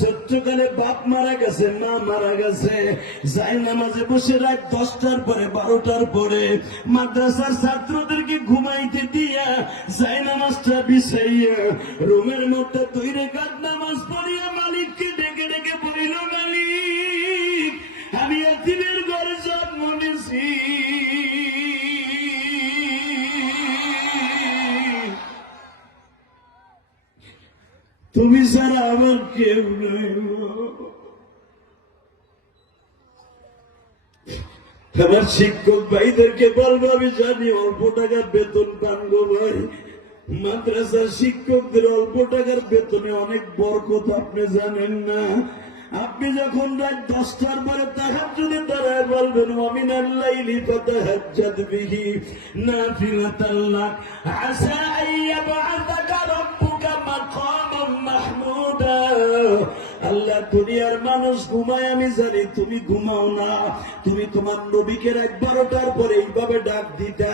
ছোট্টকালে বাপ মারা গেছে, মা মারা গেছে, যাই নামাজে বসে রাত 10টার পরে 12টার পরে মাদ্রাসার ছাত্রদেরকে ঘুমাইতে দিয়া যাই নামাজটা বিছাইয়া রুমের মধ্যে 2 রাকাত নামাজ পড়িয়া মালিককে ডেকে ডেকে বলিল, মালিক আমি এতিমের ঘরে জন্ম নিয়েছি, তুমি ছাড়া আমার কেউ নাই। আমার শিক্ষক ভাইদেরকে বলবো, আমি জানি অল্প টাকার বেতন পান গো ভাই, মাদ্রাসার শিক্ষকদের অল্প টাকার বেতনে অনেক বরকত আপনি জানেন না। আপনি যখন রাত 10টার পরে তাহাজ্জুদে দাঁড়ায় বলবেন, ওয়ামিনাল লাইলি ফাতাহাজ্জাদ বিহি নাফিলাতাল লাক আসা আইয়াবআসাকা রাব্বুকা মাকামান মাহমুদা। আল্লাহ দুনিয়ার মানুষ ঘুমায় আমি জানি, তুমি ঘুমাও না, তুমি তোমার নবীকে রাত 12টার পরে এইভাবে ডাক দিতা।